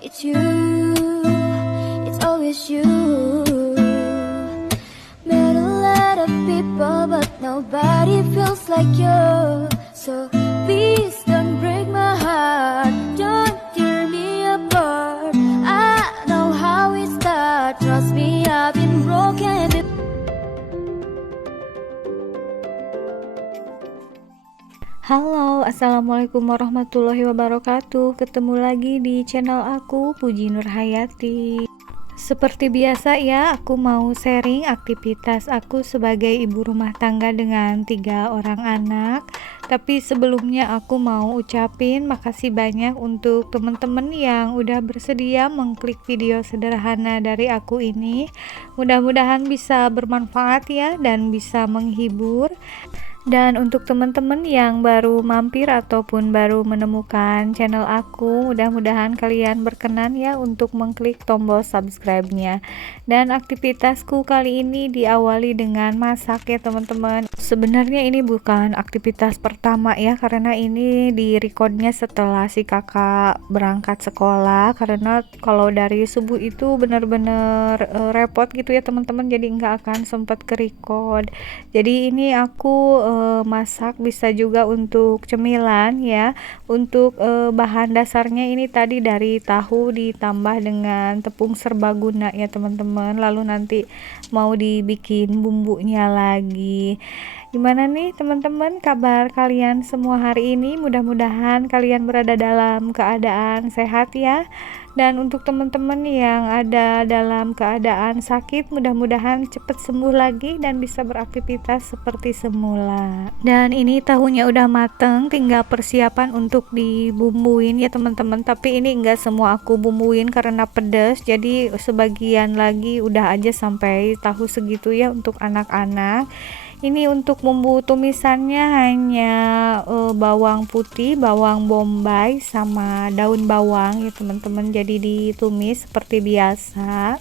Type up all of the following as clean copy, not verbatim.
It's you, it's always you. Met a lot of people, but nobody feels like you. So please don't break my heart, don't tear me apart. I know how it starts, trust me, I've been broken before. Halo, assalamualaikum warahmatullahi wabarakatuh. Ketemu lagi di channel aku, Puji Nurhayati. Seperti biasa ya, aku mau sharing aktivitas aku sebagai ibu rumah tangga dengan 3 orang anak. Tapi sebelumnya aku mau ucapin makasih banyak untuk teman-teman yang udah bersedia mengklik video sederhana dari aku ini. Mudah-mudahan bisa bermanfaat ya dan bisa menghibur. Dan untuk teman-teman yang baru mampir ataupun baru menemukan channel aku, mudah-mudahan kalian berkenan ya untuk mengklik tombol subscribe-nya. Dan aktivitasku kali ini diawali dengan masak ya teman-teman. Sebenarnya ini bukan aktivitas pertama ya, karena ini di recordnya setelah si kakak berangkat sekolah. Karena kalau dari subuh itu benar-benar repot gitu ya teman-teman, jadi nggak akan sempat ke record. Jadi ini aku masak bisa juga untuk cemilan ya. Untuk bahan dasarnya ini tadi dari tahu ditambah dengan tepung serbaguna ya teman-teman, lalu nanti mau dibikin bumbunya lagi. Gimana nih teman-teman kabar kalian semua hari ini? Mudah-mudahan kalian berada dalam keadaan sehat ya. Dan untuk teman-teman yang ada dalam keadaan sakit, mudah-mudahan cepat sembuh lagi dan bisa beraktivitas seperti semula. Dan ini tahunya udah mateng, tinggal persiapan untuk dibumbuin ya teman-teman. Tapi ini enggak semua aku bumbuin karena pedas, jadi sebagian lagi udah aja sampai tahu segitu ya untuk anak-anak. Ini untuk bumbu tumisannya hanya bawang putih, bawang bombay, sama daun bawang ya teman-teman. Jadi ditumis seperti biasa.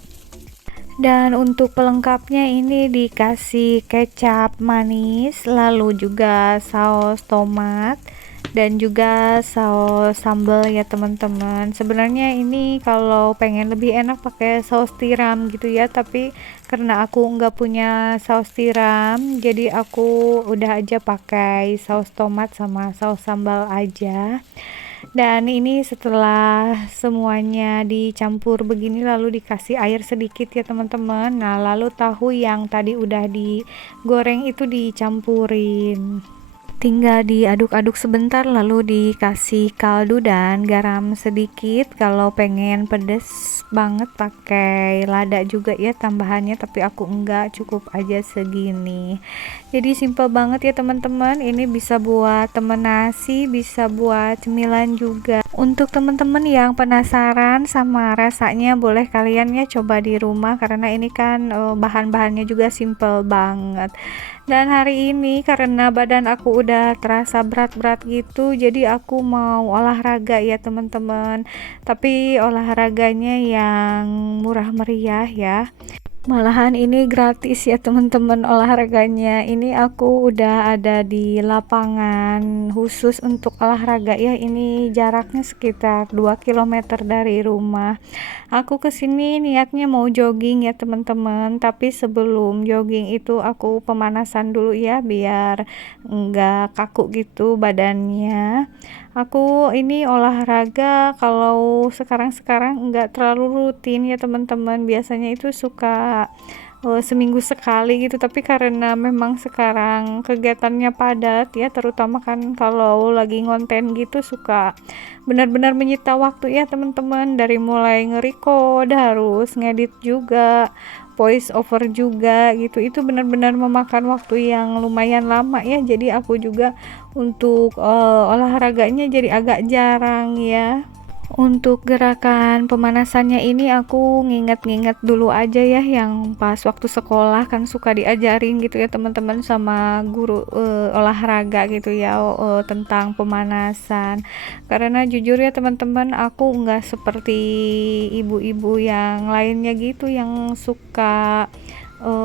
Dan untuk pelengkapnya ini dikasih kecap manis, lalu juga saus tomat dan juga saus sambal ya teman-teman. Sebenarnya ini kalau pengen lebih enak pakai saus tiram gitu ya, tapi karena aku nggak punya saus tiram, jadi aku udah aja pakai saus tomat sama saus sambal aja. Dan ini setelah semuanya dicampur begini lalu dikasih air sedikit ya teman-teman. Nah, lalu tahu yang tadi udah digoreng itu dicampurin. Tinggal diaduk-aduk sebentar lalu dikasih kaldu dan garam sedikit. Kalau pengen pedes banget pakai lada juga ya tambahannya, tapi aku enggak, cukup aja segini. Jadi simple banget ya teman-teman. Ini bisa buat temen nasi, bisa buat cemilan juga. Untuk teman-teman yang penasaran sama rasanya, boleh kalian ya coba di rumah, karena ini kan bahan-bahannya juga simple banget. Dan hari ini karena badan aku udah terasa berat-berat gitu, jadi aku mau olahraga ya teman-teman. Tapi olahraganya yang murah meriah ya. Malahan ini gratis ya teman-teman olahraganya. Ini aku udah ada di lapangan khusus untuk olahraga ya. Ini jaraknya sekitar 2 km dari rumah. Aku kesini niatnya mau jogging ya teman-teman, tapi sebelum jogging itu aku pemanasan dulu ya biar enggak kaku gitu badannya. Aku ini olahraga kalau sekarang-sekarang enggak terlalu rutin ya teman-teman. Biasanya itu suka seminggu sekali gitu, tapi karena memang sekarang kegiatannya padat ya, terutama kan kalau lagi ngonten gitu suka benar-benar menyita waktu ya teman-teman. Dari mulai nge-record, harus ngedit juga, voice over juga gitu, itu benar-benar memakan waktu yang lumayan lama ya. Jadi aku juga untuk olahraganya jadi agak jarang ya. Untuk gerakan pemanasannya ini aku nginget-nginget dulu aja ya, yang pas waktu sekolah kan suka diajarin gitu ya teman-teman sama guru olahraga gitu ya, tentang pemanasan. Karena jujur ya teman-teman, aku nggak seperti ibu-ibu yang lainnya gitu yang suka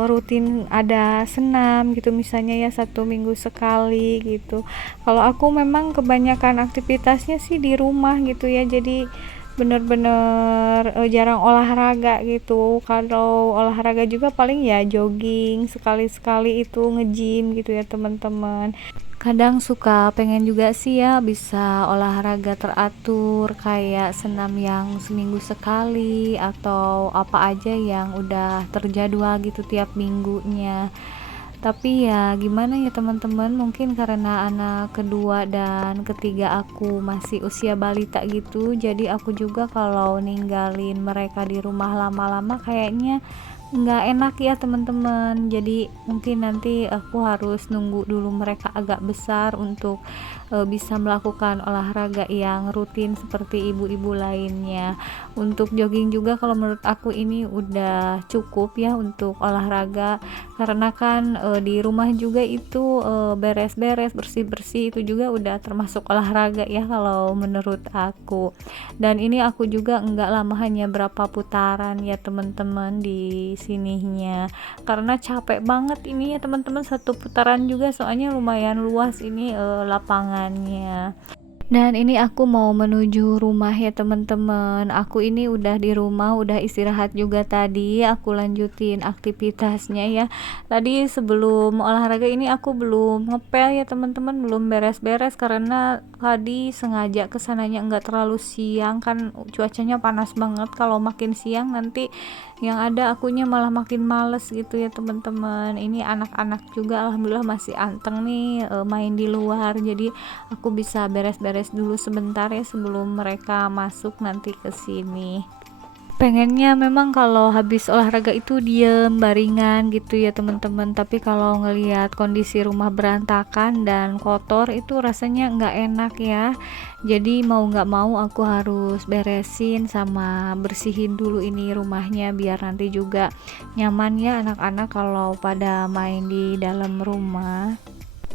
rutin ada senam gitu misalnya ya 1 minggu sekali gitu. Kalau aku memang kebanyakan aktivitasnya sih di rumah gitu ya, jadi bener-bener jarang olahraga gitu. Kalau olahraga juga paling ya jogging, sekali-sekali itu nge-gym gitu ya teman-teman. Kadang suka pengen juga sih ya bisa olahraga teratur kayak senam yang seminggu sekali atau apa aja yang udah terjadwal gitu tiap minggunya. Tapi ya gimana ya teman-teman, mungkin karena anak kedua dan ketiga aku masih usia balita gitu, jadi aku juga kalau ninggalin mereka di rumah lama-lama kayaknya nggak enak ya teman-teman. Jadi mungkin nanti aku harus nunggu dulu mereka agak besar untuk bisa melakukan olahraga yang rutin seperti ibu-ibu lainnya. Untuk jogging juga kalau menurut aku ini udah cukup ya untuk olahraga, karena kan di rumah juga itu beres-beres, bersih-bersih itu juga udah termasuk olahraga ya kalau menurut aku. Dan ini aku juga enggak lama, hanya berapa putaran ya teman-teman di sininya, karena capek banget ini ya teman-teman, satu putaran juga soalnya lumayan luas ini lapangannya. Dan ini aku mau menuju rumah ya teman-teman. Aku ini udah di rumah, udah istirahat juga tadi. Aku lanjutin aktivitasnya ya. Tadi sebelum olahraga ini aku belum ngepel ya teman-teman, belum beres-beres karena tadi sengaja kesananya nggak terlalu siang, kan cuacanya panas banget. Kalau makin siang nanti yang ada akunya malah makin males gitu ya teman-teman. Ini anak-anak juga alhamdulillah masih anteng nih main di luar. Jadi aku bisa beres-beres dulu sebentar ya sebelum mereka masuk nanti ke sini. Pengennya memang kalau habis olahraga itu diem baringan gitu ya teman-teman, tapi kalau ngelihat kondisi rumah berantakan dan kotor itu rasanya nggak enak ya. Jadi mau nggak mau aku harus beresin sama bersihin dulu ini rumahnya biar nanti juga nyaman ya anak-anak kalau pada main di dalam rumah.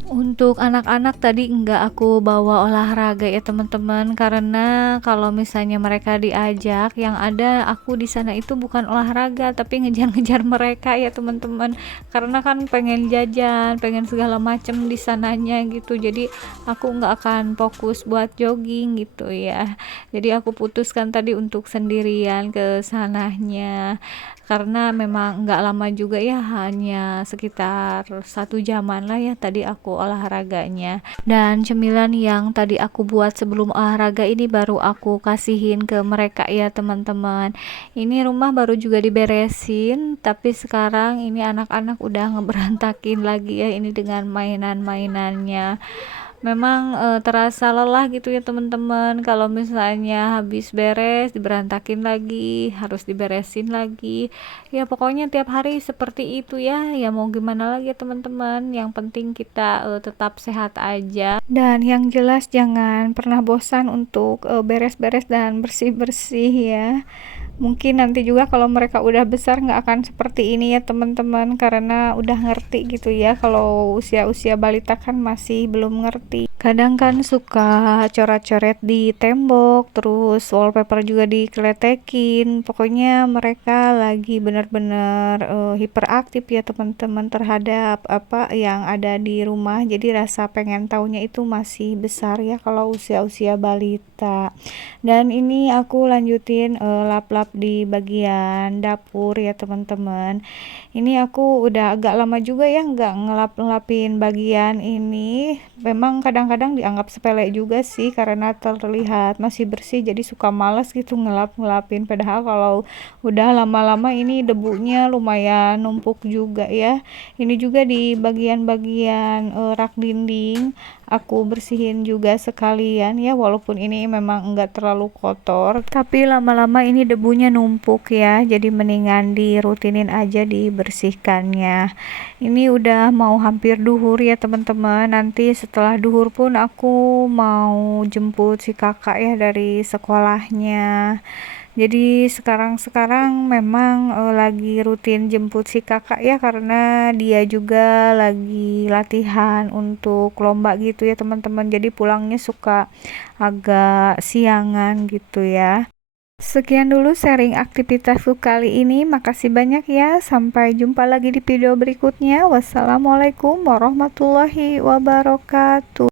Untuk anak-anak tadi enggak aku bawa olahraga ya teman-teman, karena kalau misalnya mereka diajak, yang ada aku di sana itu bukan olahraga tapi ngejar-ngejar mereka ya teman-teman, karena kan pengen jajan, pengen segala macem di sananya gitu. Jadi aku enggak akan fokus buat jogging gitu ya. Jadi aku putuskan tadi untuk sendirian ke sananya, karena memang enggak lama juga ya, hanya sekitar 1 jaman lah ya tadi aku olahraganya. Dan cemilan yang tadi aku buat sebelum olahraga ini baru aku kasihin ke mereka ya teman-teman. Ini rumah baru juga diberesin, tapi sekarang ini anak-anak udah ngeberantakin lagi ya ini dengan mainan-mainannya. Memang terasa lelah gitu ya teman-teman, kalau misalnya habis beres diberantakin lagi, harus diberesin lagi ya, pokoknya tiap hari seperti itu ya. Ya mau gimana lagi ya teman-teman, yang penting kita tetap sehat aja, dan yang jelas jangan pernah bosan untuk beres-beres dan bersih-bersih ya. Mungkin nanti juga kalau mereka udah besar nggak akan seperti ini ya teman-teman, karena udah ngerti gitu ya. Kalau usia-usia balita kan masih belum ngerti. Kadang kan suka coret-coret di tembok, terus wallpaper juga dikeletekin. Pokoknya mereka lagi benar-benar hiperaktif ya teman-teman terhadap apa yang ada di rumah. Jadi rasa pengen taunya itu masih besar ya kalau usia-usia balita. Dan ini aku lanjutin lap-lap di bagian dapur ya teman-teman. Ini aku udah agak lama juga ya nggak ngelap-ngelapin bagian ini. Memang kadang-kadang dianggap sepele juga sih karena terlihat masih bersih, jadi suka malas gitu ngelap-ngelapin, padahal kalau udah lama-lama ini debunya lumayan numpuk juga ya. Ini juga di bagian-bagian rak dinding aku bersihin juga sekalian ya, walaupun ini memang enggak terlalu kotor, tapi lama-lama ini debunya numpuk ya, jadi mendingan dirutinin aja dibersihkannya. Ini udah mau hampir duhur ya teman-teman, nanti setelah duhur pun aku mau jemput si kakak ya dari sekolahnya. Jadi sekarang memang lagi rutin jemput si kakak ya, karena dia juga lagi latihan untuk lomba gitu ya teman-teman. Jadi pulangnya suka agak siangan gitu ya. Sekian dulu sharing aktivitasku kali ini. Makasih banyak ya. Sampai jumpa lagi di video berikutnya. Wassalamualaikum warahmatullahi wabarakatuh.